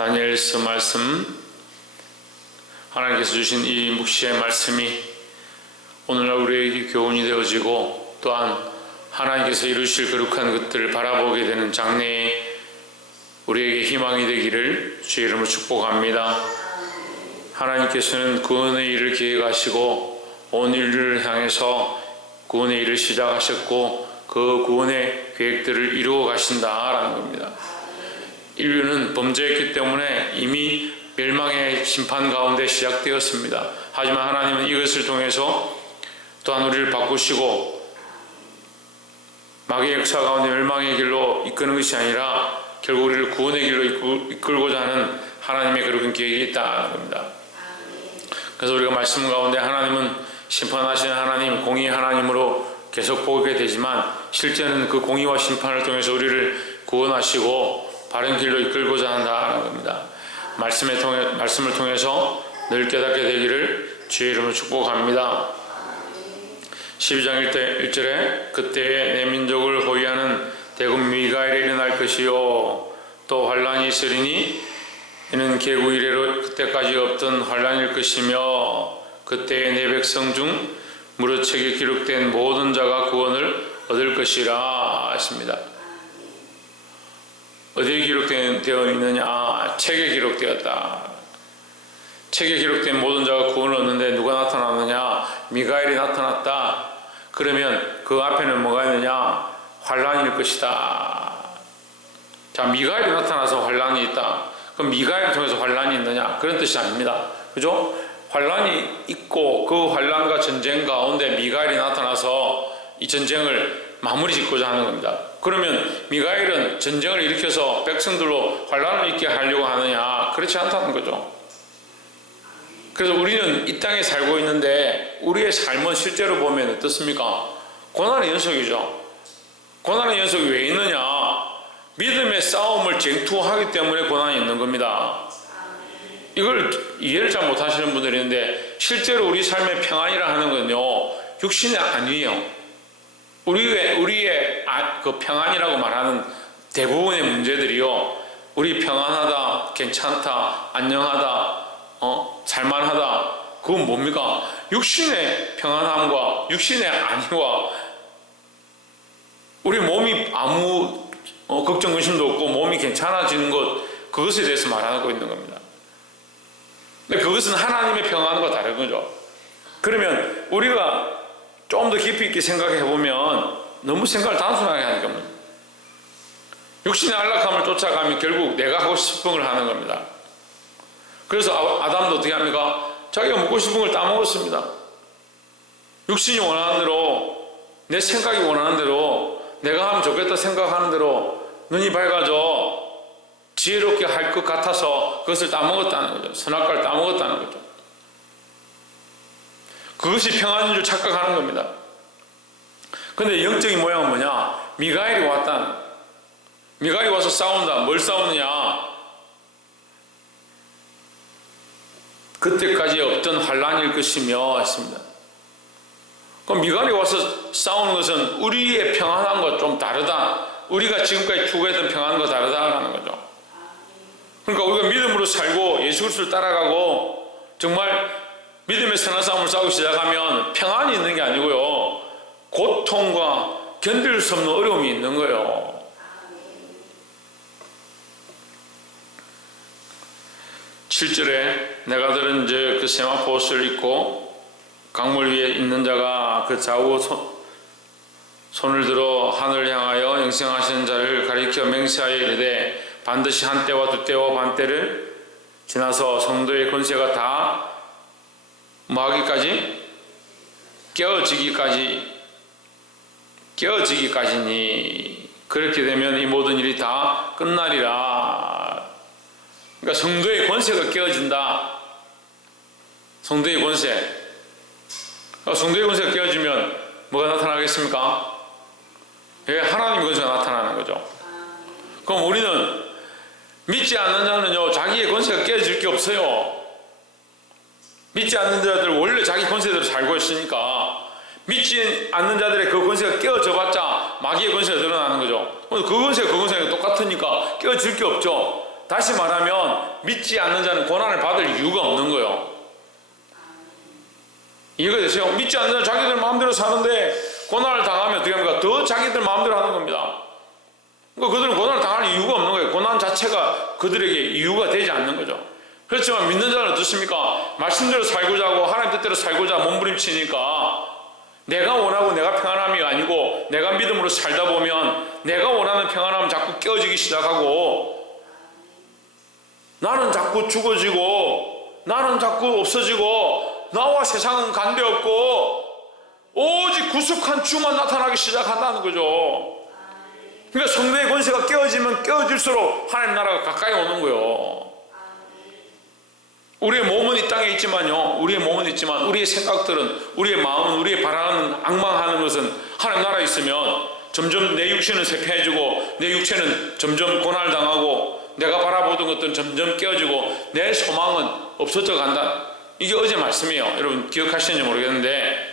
다니엘서 말씀, 하나님께서 주신 이 묵시의 말씀이 오늘날 우리에게 교훈이 되어지고 또한 하나님께서 이루실 거룩한 것들을 바라보게 되는 장래에 우리에게 희망이 되기를 주의 이름으로 축복합니다. 하나님께서는 구원의 일을 계획하시고 온 인류를 향해서 구원의 일을 시작하셨고 그 구원의 계획들을 이루어 가신다라는 겁니다. 인류는 범죄했기 때문에 이미 멸망의 심판 가운데 시작되었습니다. 하지만 하나님은 이것을 통해서 또한 우리를 바꾸시고 마귀의 역사 가운데 멸망의 길로 이끄는 것이 아니라 결국 우리를 구원의 길로 이끌고자 하는 하나님의 그런 계획이 있다는 겁니다. 그래서 우리가 말씀 가운데 하나님은 심판하시는 하나님, 공의의 하나님으로 계속 보게 되지만 실제는 그 공의와 심판을 통해서 우리를 구원하시고 바른 길로 이끌고자 한다는 겁니다. 말씀을 통해서 늘 깨닫게 되기를 주의 이름으로 축복합니다. 12장 1절에 그때에 내 민족을 호위하는 대군 미가엘이 일어날 것이요 또 환란이 있으리니 이는 개국 이래로 그때까지 없던 환란일 것이며 그때에 내 백성 중 무릇 책에 기록된 모든 자가 구원을 얻을 것이라 했습니다. 어디에 기록되어 있느냐? 책에 기록되었다. 책에 기록된 모든 자가 구원을 얻는데 누가 나타나느냐? 미가엘이 나타났다. 그러면 그 앞에는 뭐가 있느냐? 환란일 것이다. 자, 미가엘이 나타나서 환란이 있다. 그럼 미가엘을 통해서 환란이 있느냐? 그런 뜻이 아닙니다. 그죠? 환란이 있고 그 환란과 전쟁 가운데 미가엘이 나타나서 이 전쟁을 마무리 짓고자 하는 겁니다. 그러면 미가엘은 전쟁을 일으켜서 백성들로 환란을 있게 하려고 하느냐? 그렇지 않다는 거죠. 그래서 우리는 이 땅에 살고 있는데 우리의 삶은 실제로 보면 어떻습니까? 고난의 연속이죠. 고난의 연속이 왜 있느냐? 믿음의 싸움을 쟁투하기 때문에 고난이 있는 겁니다. 이걸 이해를 잘 못하시는 분들이 있는데 실제로 우리 삶의 평안이라 하는 건요 육신이 아니에요. 우리의 그 평안이라고 말하는 대부분의 문제들이요 우리 평안하다, 괜찮다, 안녕하다, 살만하다, 그건 뭡니까? 육신의 평안함과 육신의 안위와 우리 몸이 아무 걱정 근심도 없고 몸이 괜찮아지는 것, 그것에 대해서 말하고 있는 겁니다. 근데 그것은 하나님의 평안과 다른 거죠. 그러면 우리가 좀 더 깊이 있게 생각해 보면 너무 생각을 단순하게 하는 겁니다. 육신의 안락함을 쫓아가면 결국 내가 하고 싶은 걸 하는 겁니다. 그래서 아담도 어떻게 합니까? 자기가 먹고 싶은 걸 다 먹었습니다. 육신이 원하는 대로, 내 생각이 원하는 대로, 내가 하면 좋겠다 생각하는 대로 눈이 밝아져 지혜롭게 할 것 같아서 그것을 다 먹었다는 거죠. 선악과를 다 먹었다는 거죠. 그것이 평안인 줄 착각하는 겁니다. 그런데 영적인 모양은 뭐냐? 미가엘이 왔다. 미가엘이 와서 싸운다. 뭘 싸우느냐? 그때까지 없던 환란일 것이며 했습니다. 그럼 미가엘이 와서 싸우는 것은 우리의 평안함과 좀 다르다. 우리가 지금까지 추구했던 평안과 다르다라는 거죠. 그러니까 우리가 믿음으로 살고 예수 그리스도를 따라가고 정말 믿음의 선한 싸움을 싸우기 시작하면 평안이 있는 게 아니고요 고통과 견딜 수 없는 어려움이 있는 거예요. (7절에) 내가 들은 이제 그 세마포 옷을 입고 강물 위에 있는 자가 그 좌우 손을 들어 하늘을 향하여 영생하시는 자를 가리켜 맹세하여 이르되 반드시 한 때와 두 때와 반 때를 지나서 성도의 권세가 다 뭐하기까지? 깨어지기까지니 그렇게 되면 이 모든 일이 다 끝나리라. 그러니까 성도의 권세가 깨어진다. 성도의 권세. 성도의 권세가 깨어지면 뭐가 나타나겠습니까? 하나님의 권세가 나타나는 거죠. 그럼 우리는 믿지 않는 자는요 자기의 권세가 깨어질 게 없어요. 믿지 않는 자들 원래 자기 권세대로 살고 있으니까 믿지 않는 자들의 그 권세가 깨어져 봤자 마귀의 권세가 드러나는 거죠. 그 권세가 똑같으니까 깨어질 게 없죠. 다시 말하면 믿지 않는 자는 고난을 받을 이유가 없는 거예요. 이해가 되세요? 믿지 않는 자는 자기들 마음대로 사는데 고난을 당하면 어떻게 합니까? 더 자기들 마음대로 하는 겁니다. 그러니까 그들은 고난을 당할 이유가 없는 거예요. 고난 자체가 그들에게 이유가 되지 않는 거죠. 그렇지만 믿는 자는 어떻습니까? 말씀대로 살고자 하고 하나님 뜻대로 살고자 몸부림치니까 내가 원하고 내가 평안함이 아니고 내가 믿음으로 살다 보면 내가 원하는 평안함은 자꾸 깨어지기 시작하고 나는 자꾸 죽어지고 나는 자꾸 없어지고 나와 세상은 관계없고 오직 구속한 주만 나타나기 시작한다는 거죠. 그러니까 성도의 권세가 깨어지면 깨어질수록 하나님 나라가 가까이 오는 거예요. 우리의 몸은 이 땅에 있지만요, 우리의 몸은 있지만 우리의 생각들은, 우리의 마음은, 우리의 바라는 악망하는 것은 하나님 나라에 있으면 점점 내 육신은 쇠폐해지고 내 육체는 점점 고난을 당하고 내가 바라보던 것들은 점점 깨어지고 내 소망은 없어져 간다. 이게 어제 말씀이에요. 여러분 기억하시는지 모르겠는데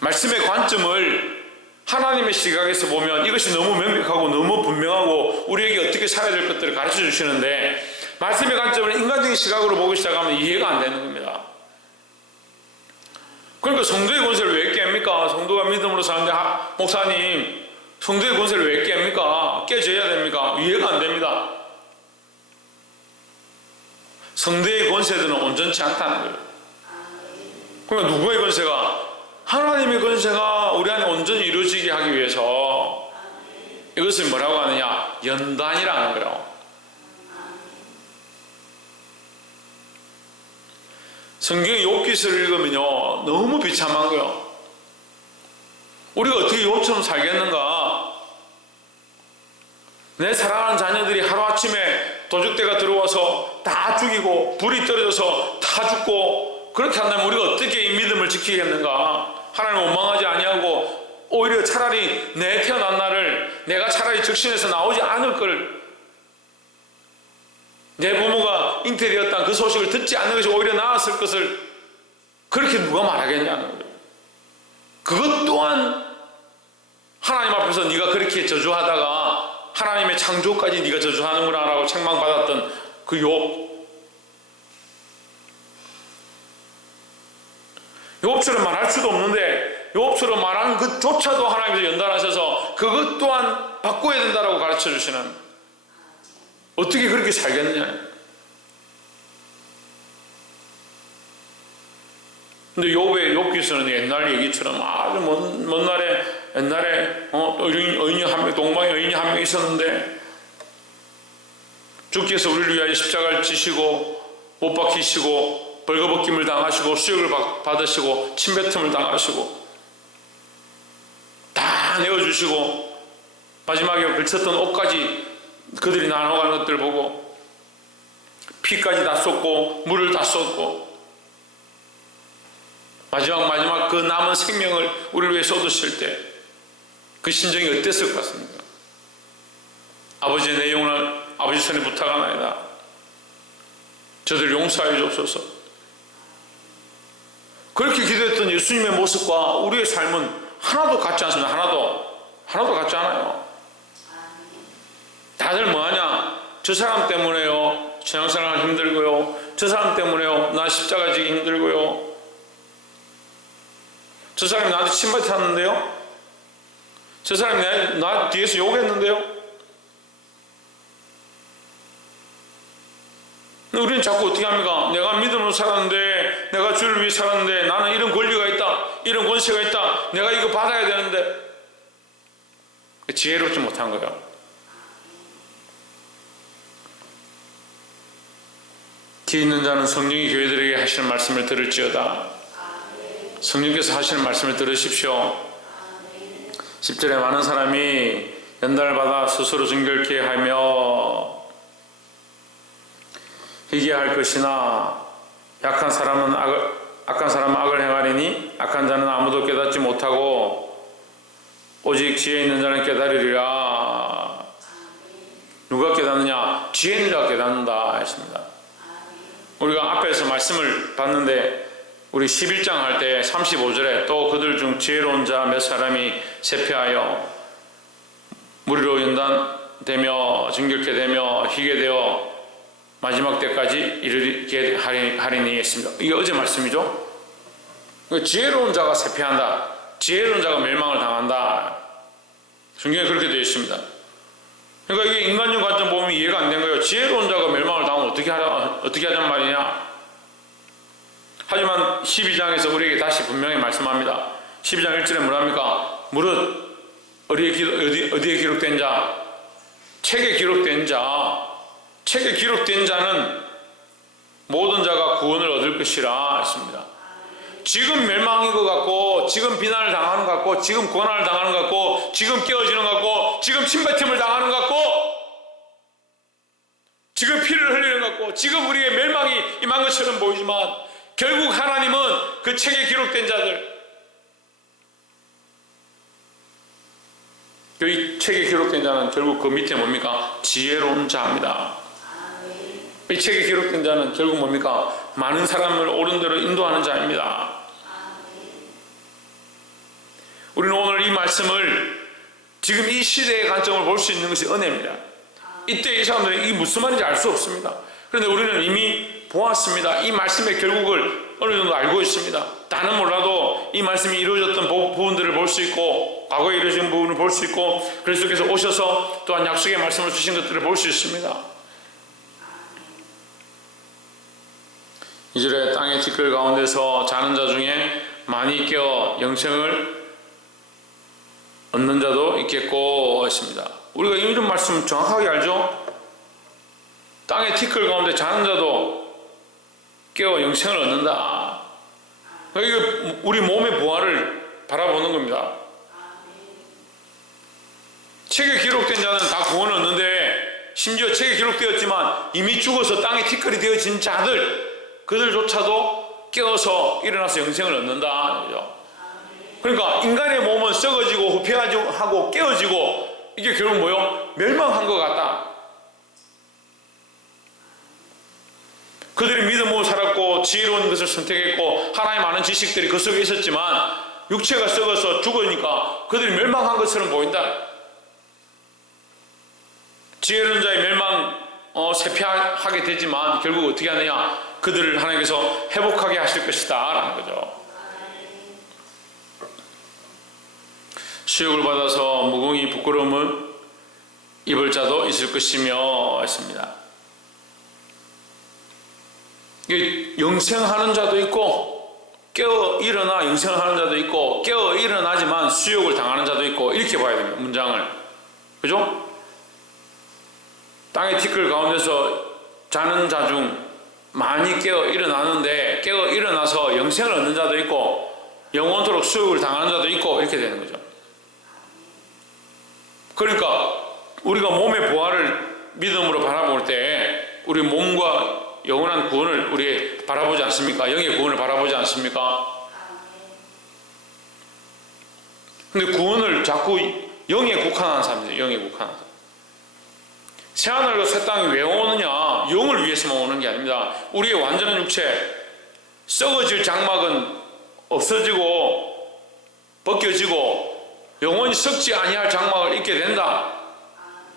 말씀의 관점을 하나님의 시각에서 보면 이것이 너무 명백하고 너무 분명하고 우리에게 어떻게 살아야 될 것들을 가르쳐 주시는데 말씀의 관점을 인간적인 시각으로 보기 시작하면 이해가 안 되는 겁니다. 그러니까 성도의 권세를 왜 깨합니까? 성도가 믿음으로 사는데 목사님 성도의 권세를 왜 깨합니까? 깨져야 됩니까? 이해가 안 됩니다. 성도의 권세들은 온전치 않다는 거예요. 그러니까 누구의 권세가? 하나님의 권세가 우리 안에 온전히 이루어지게 하기 위해서 이것을 뭐라고 하느냐? 연단이라는 거예요. 성경의 욥기서를 읽으면요 너무 비참한 거예요. 우리가 어떻게 욥처럼 살겠는가? 내 사랑하는 자녀들이 하루아침에 도적대가 들어와서 다 죽이고 불이 떨어져서 다 죽고 그렇게 한다면 우리가 어떻게 이 믿음을 지키겠는가? 하나님을 원망하지 아니하고 오히려 차라리 내 태어난 날을 내가 차라리 적신에서 나오지 않을 걸 내 부모가 잉태되었다는 그 소식을 듣지 않는 것이 오히려 나았을 것을 그렇게 누가 말하겠냐는 거예요. 그것 또한 하나님 앞에서 네가 그렇게 저주하다가 하나님의 창조까지 네가 저주하는구나 라고 책망받았던 그 욥처럼 말할 수도 없는데 욥처럼 말하는 것조차도 하나님께서 연단하셔서 그것 또한 바꿔야 된다라고 가르쳐 주시는 어떻게 그렇게 살겠느냐. 근데 욥기서는 옛날 얘기처럼 아주 먼 날에 옛날에 의인이 한 명, 동방에 의인이 한 명 있었는데 주께서 우리를 위하여 십자가를 지시고 못 박히시고 벌거벗김을 당하시고 수욕을 받으시고 침뱉음을 당하시고 다 내어주시고 마지막에 걸쳤던 옷까지 그들이 나눠가는 것들 보고 피까지 다 쏟고 물을 다 쏟고 마지막 그 남은 생명을 우리를 위해 쏟으실 때 그 심정이 어땠을 것 같습니까? 아버지의 내 영혼을 아버지 손에 부탁하나이다. 저들 용서하여 주옵소서. 그렇게 기도했던 예수님의 모습과 우리의 삶은 하나도 같지 않습니다. 하나도 같지 않아요. 다들 뭐하냐? 저 사람 때문에요 신앙생활 힘들고요, 저 사람 때문에요 나 십자가 지기 힘들고요, 저 사람이 나한테 침뱉 탔는데요, 저 사람이 나 뒤에서 욕했는데요. 우리는 자꾸 어떻게 합니까? 내가 믿음으로 살았는데, 내가 주를 위해 살았는데, 나는 이런 권리가 있다, 이런 권세가 있다, 내가 이거 받아야 되는데 지혜롭지 못한 거예요. 귀 있는 자는 성령이 교회들에게 하시는 말씀을 들을지어다. 성령께서 하시는 말씀을 들으십시오. 10절에 많은 사람이 연단을 받아 스스로 정결케 하며 희귀할 것이나 악한 사람은 악을 행하리니 악한 자는 아무도 깨닫지 못하고 오직 지혜 있는 자는 깨달으리라. 누가 깨닫느냐? 지혜 있는 자가 깨닫는다 했습니다. 우리가 앞에서 말씀을 봤는데 우리 11장 할 때 35절에 또 그들 중 지혜로운 자 몇 사람이 세패하여 무리로 연단 되며 정결케 되며 희게 되어 마지막 때까지 이르게 하리니 했습니다. 이게 어제 말씀이죠. 지혜로운 자가 쇠퇴한다. 지혜로운 자가 멸망을 당한다. 성경에 그렇게 되어 있습니다. 그러니까 이게 인간적 관점 보면 이해가 안 된 거예요. 지혜로운 자가 멸망을 당하면 어떻게 하자는 말이냐. 하지만 12장에서 우리에게 다시 분명히 말씀합니다. 12장 1절에 뭐랍니까? 무릇 어디에 기록된 자? 책에 기록된 자. 책에 기록된 자는 모든 자가 구원을 얻을 것이라 했습니다. 지금 멸망인 것 같고, 지금 비난을 당하는 것 같고, 지금 고난을 당하는 것 같고, 지금 깨어지는 것 같고, 지금 침뱉음을 당하는 것 같고, 지금 피를 흘리는 것 같고, 지금 우리의 멸망이 임한 것처럼 보이지만 결국 하나님은 그 책에 기록된 자들, 이 책에 기록된 자는 결국 그 밑에 뭡니까? 지혜로운 자입니다. 이 책에 기록된 자는 결국 뭡니까? 많은 사람을 옳은 대로 인도하는 자입니다. 우리는 오늘 이 말씀을 지금 이 시대의 관점을 볼 수 있는 것이 은혜입니다. 이때 이 사람들은 이게 무슨 말인지 알 수 없습니다. 그런데 우리는 이미 보았습니다. 이 말씀의 결국을 어느 정도 알고 있습니다. 다는 몰라도 이 말씀이 이루어졌던 부분들을 볼 수 있고, 과거에 이루어진 부분을 볼 수 있고, 그리스도께서 오셔서 또한 약속의 말씀을 주신 것들을 볼 수 있습니다. 이절에 땅의 티끌 가운데서 자는 자 중에 많이 깨어 영생을 얻는 자도 있겠고 했습니다. 우리가 이런 말씀 정확하게 알죠? 땅의 티끌 가운데 자는 자도 깨어 영생을 얻는다. 이거 우리 몸의 부활을 바라보는 겁니다. 책에 기록된 자는 다 구원을 얻는데, 심지어 책에 기록되었지만 이미 죽어서 땅에 티끌이 되어진 자들, 그들조차도 깨어서 일어나서 영생을 얻는다. 그러니까 인간의 몸은 썩어지고 후퇴하고 깨어지고, 이게 결국 뭐요? 멸망한 것 같다. 그들이 믿음으로 살았고 지혜로운 것을 선택했고 하나님의 많은 지식들이 그 속에 있었지만 육체가 썩어서 죽으니까 그들이 멸망한 것처럼 보인다. 지혜로운 자의 멸망 쇠퇴하게 되지만 결국 어떻게 하느냐? 그들을 하나님께서 회복하게 하실 것이다 라는 거죠. 수욕을 받아서 무궁히 부끄러움을 입을 자도 있을 것이며 했습니다. 영생하는 자도 있고, 깨어 일어나 영생을 하는 자도 있고, 깨어 일어나지만 수욕을 당하는 자도 있고, 이렇게 봐야 됩니다. 문장을. 그죠? 땅의 티끌 가운데서 자는 자 중 많이 깨어 일어나는데, 깨어 일어나서 영생을 얻는 자도 있고, 영원토록 수욕을 당하는 자도 있고, 이렇게 되는 거죠. 그러니까 우리가 몸의 부활을 믿음으로 바라볼 때 우리 몸과 영원한 구원을 우리 바라보지 않습니까? 영의 구원을 바라보지 않습니까? 근데 구원을 자꾸 영에 국한하는 사람들이에요. 영에 국한하는 사람. 새하늘과 새 땅이 왜 오느냐? 영을 위해서만 오는 게 아닙니다. 우리의 완전한 육체, 썩어질 장막은 없어지고 벗겨지고 영원히 썩지 아니할 장막을 입게 된다.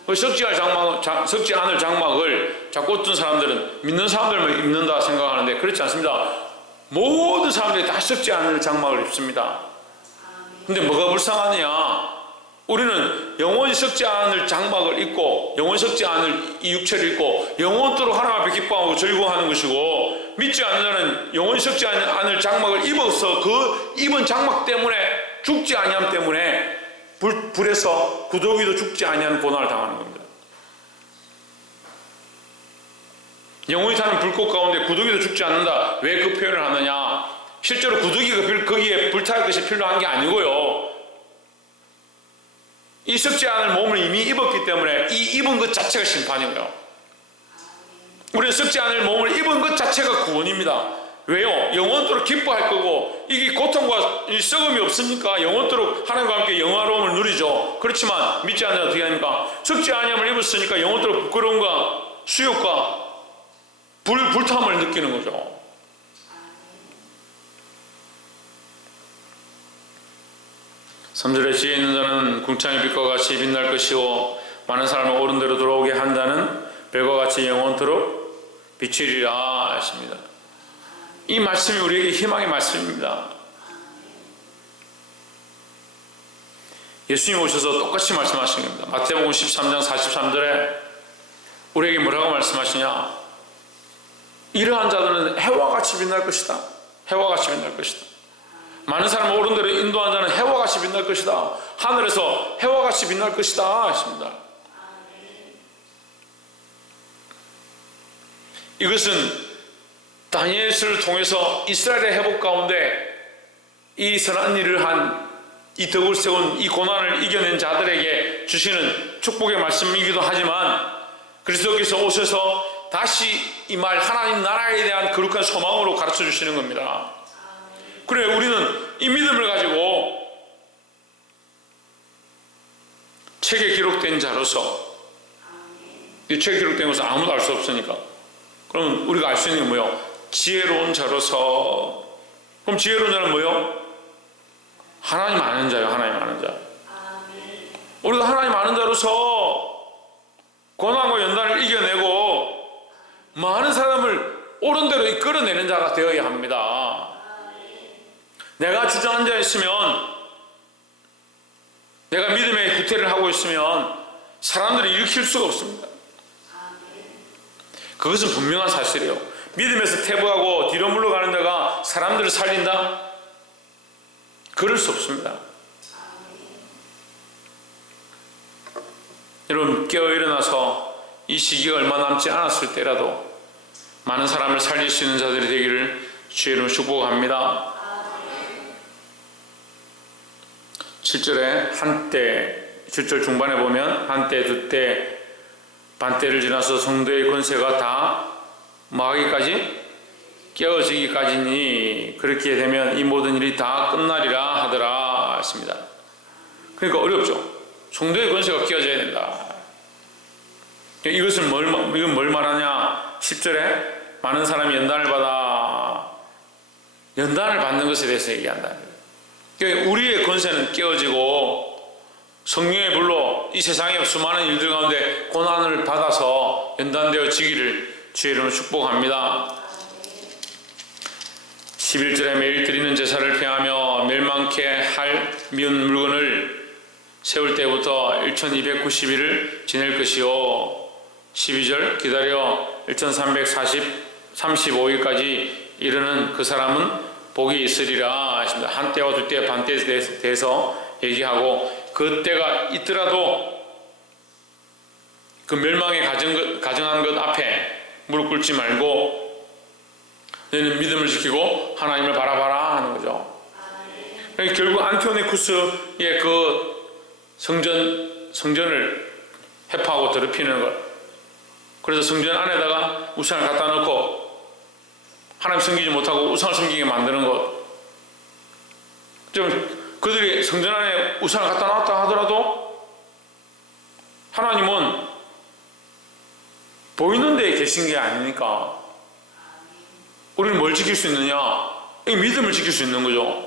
썩지 않을 장막을 자꾸 어떤 사람들은 믿는 사람들만 입는다 생각하는데 그렇지 않습니다. 모든 사람들이 다 썩지 않을 장막을 입습니다. 근데 뭐가 불쌍하느냐? 우리는 영원히 썩지 않을 장막을 입고 영원히 썩지 않을 이 육체를 입고 영원토록 하나님 앞에 기뻐하고 즐거워하는 것이고, 믿지 않는 자는 영원히 썩지 않을 장막을 입어서 그 입은 장막 때문에 죽지 아니함 때문에 불에서 구더기도 죽지 아니하는 고난을 당하는 겁니다. 영원히 타는 불꽃 가운데 구더기도 죽지 않는다. 왜 그 표현을 하느냐? 실제로 구더기가 거기에 불탈 것이 필요한 게 아니고요, 이 썩지 않을 몸을 이미 입었기 때문에 이 입은 것 자체가 심판이고요, 우리는 썩지 않을 몸을 입은 것 자체가 구원입니다. 왜요? 영원토록 기뻐할 거고, 이게 고통과 이 썩음이 없으니까 영원토록 하나님과 함께 영화로움을 누리죠. 그렇지만 믿지 않는 자는 어떻게 합니까? 썩지 아니함을 입었으니까 영원토록 부끄러움과 수욕과 불탐을 느끼는 거죠. 삼절에 지혜 있는 자는 궁창의 빛과 같이 빛날 것이요 많은 사람을 옳은 대로 돌아오게 한 자는 별과 같이 영원토록 비추리라 하십니다. 이 말씀이 우리에게 희망의 말씀입니다. 예수님 오셔서 똑같이 말씀하신 겁니다. 마태복음 13장 43절에 우리에게 뭐라고 말씀하시냐? 이러한 자들은 해와 같이 빛날 것이다. 해와 같이 빛날 것이다. 많은 사람을 옳은 대로 인도한 자는 해와 같이 빛날 것이다. 하늘에서 해와 같이 빛날 것이다 하십니다. 이것은 다니엘서를 통해서 이스라엘의 회복 가운데 이 선한 일을 한 이 덕을 세운 이 고난을 이겨낸 자들에게 주시는 축복의 말씀이기도 하지만 그리스도께서 오셔서 다시 이 말 하나님 나라에 대한 거룩한 소망으로 가르쳐 주시는 겁니다. 그래 우리는 이 믿음을 가지고 책에 기록된 자로서 이 책에 기록된 것은 아무도 알 수 없으니까 그럼 우리가 알 수 있는 게 뭐예요? 지혜로운 자로서. 그럼 지혜로운 자는 뭐예요? 하나님 아는 자요. 하나님 아는 자. 우리가 하나님 아는 자로서 고난과 연단을 이겨내고 많은 사람을 옳은 대로 이끌어내는 자가 되어야 합니다. 내가 주저앉아 있으면, 내가 믿음의 구태를 하고 있으면 사람들이 일으킬 수가 없습니다. 그것은 분명한 사실이에요. 믿음에서 퇴보하고 뒤로 물러가는 자가 사람들을 살린다? 그럴 수 없습니다. 여러분 깨어 일어나서 이 시기가 얼마 남지 않았을 때라도 많은 사람을 살릴 수 있는 자들이 되기를 주의 이름으로 축복합니다. 7절에 한때, 7절 중반에 보면 한때, 두때, 반때를 지나서 성도의 권세가 다 뭐하기까지? 깨어지기까지니 그렇게 되면 이 모든 일이 다 끝나리라 하더라 하십니다. 그러니까 어렵죠. 성도의 권세가 깨어져야 된다. 이건 뭘 말하냐? 10절에 많은 사람이 연단을 받는 것에 대해서 얘기한다. 그러니까 우리의 권세는 깨어지고 성령의 불로 이 세상의 수많은 일들 가운데 고난을 받아서 연단되어지기를 주의 이름으로 축복합니다. 11절에 매일 드리는 제사를 피하며 멸망케 할 미운 물건을 세울 때부터 1290일을 지낼 것이요 12절 기다려 1335일까지 이르는 그 사람은 복이 있으리라 하십니다. 한때와 두때 반때에 대해서 얘기하고 그 때가 있더라도 그 멸망에 가정한 것 앞에 무릎 꿇지 말고 너희는 믿음을 지키고 하나님을 바라봐라 하는 거죠. 그러니까 결국 안티오니쿠스의 그 성전을 해파하고 더럽히는 것. 그래서 성전 안에다가 우상을 갖다 놓고 하나님 섬기지 못하고 우상을 섬기게 만드는 것. 좀 그들이 성전 안에 우상을 갖다 놨다 하더라도 하나님은 보이는 데에 계신 게 아니니까 우리는 뭘 지킬 수 있느냐? 이 믿음을 지킬 수 있는 거죠.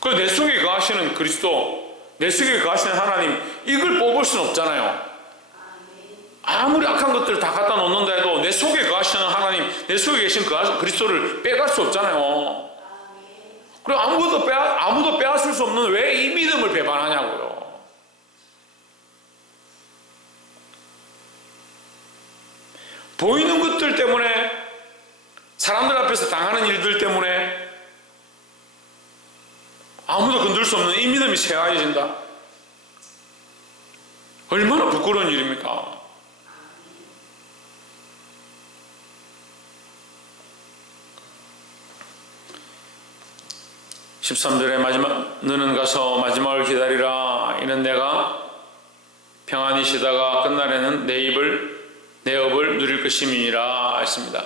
그리고 내 속에 거하시는 그리스도, 내 속에 거하시는 하나님, 이걸 뽑을 수는 없잖아요. 아무리 악한 것들을 다 갖다 놓는다 해도 내 속에 거하시는 하나님, 내 속에 계신 그리스도를 빼갈 수 없잖아요. 그리고 아무도 빼앗을 수 없는 왜 이 믿음을 배반하냐고요. 보이는 것들 때문에, 사람들 앞에서 당하는 일들 때문에 아무도 건들 수 없는 이 믿음이 쇠하여진다. 얼마나 부끄러운 일입니까? 너는 가서 마지막을 기다리라. 이는 내가 평안히 쉬다가 끝날에는 내 업을 누릴 것임이니라 했습니다.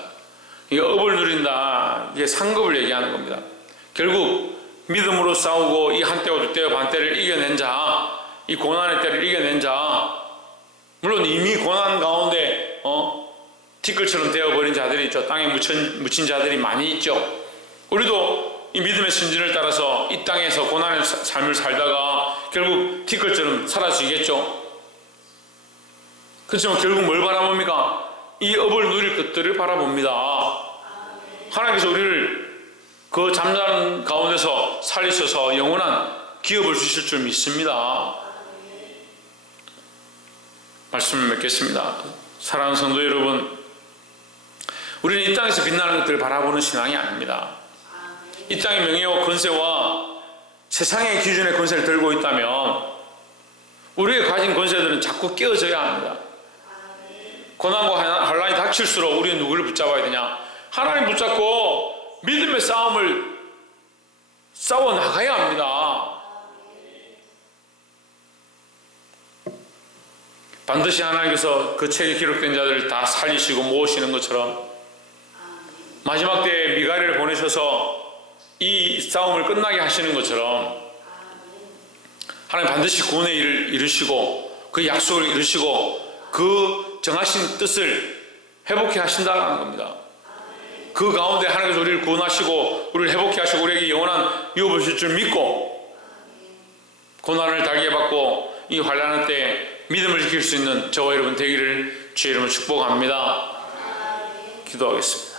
이 업을 누린다, 이게 상급을 얘기하는 겁니다. 결국 믿음으로 싸우고 이 한때와 두때와 반때를 이겨낸 자, 이 고난의 때를 이겨낸 자, 물론 이미 고난 가운데 티끌처럼 되어버린 자들이 있죠. 땅에 묻힌 자들이 많이 있죠. 우리도 이 믿음의 순진을 따라서 이 땅에서 고난의 삶을 살다가 결국 티끌처럼 사라지겠죠. 그렇지만 결국 뭘 바라봅니까? 이 업을 누릴 것들을 바라봅니다. 하나님께서 우리를 그 잠자는 가운데서 살리셔서 영원한 기업을 주실 줄 믿습니다. 말씀을 맺겠습니다. 사랑하는 성도 여러분, 우리는 이 땅에서 빛나는 것들을 바라보는 신앙이 아닙니다. 이 땅의 명예와 권세와 세상의 기준의 권세를 들고 있다면 우리가 가진 권세들은 자꾸 깨어져야 합니다. 고난과 환란이 닥칠수록 우리는 누구를 붙잡아야 되냐? 하나님 붙잡고 믿음의 싸움을 싸워 나가야 합니다. 반드시 하나님께서 그 책에 기록된 자들을 다 살리시고 모으시는 것처럼 마지막 때에 미가리를 보내셔서 이 싸움을 끝나게 하시는 것처럼 하나님 반드시 구원의 일을 이루시고 그 약속을 이루시고 그 정하신 뜻을 회복해 하신다는 겁니다. 그 가운데 하나님께서 우리를 구원하시고 우리를 회복해 하시고 우리에게 영원한 유업을 주실 줄 믿고 고난을 달게 받고 이 환난의 때에 믿음을 지킬 수 있는 저와 여러분 되기를 주의 이름으로 축복합니다. 기도하겠습니다.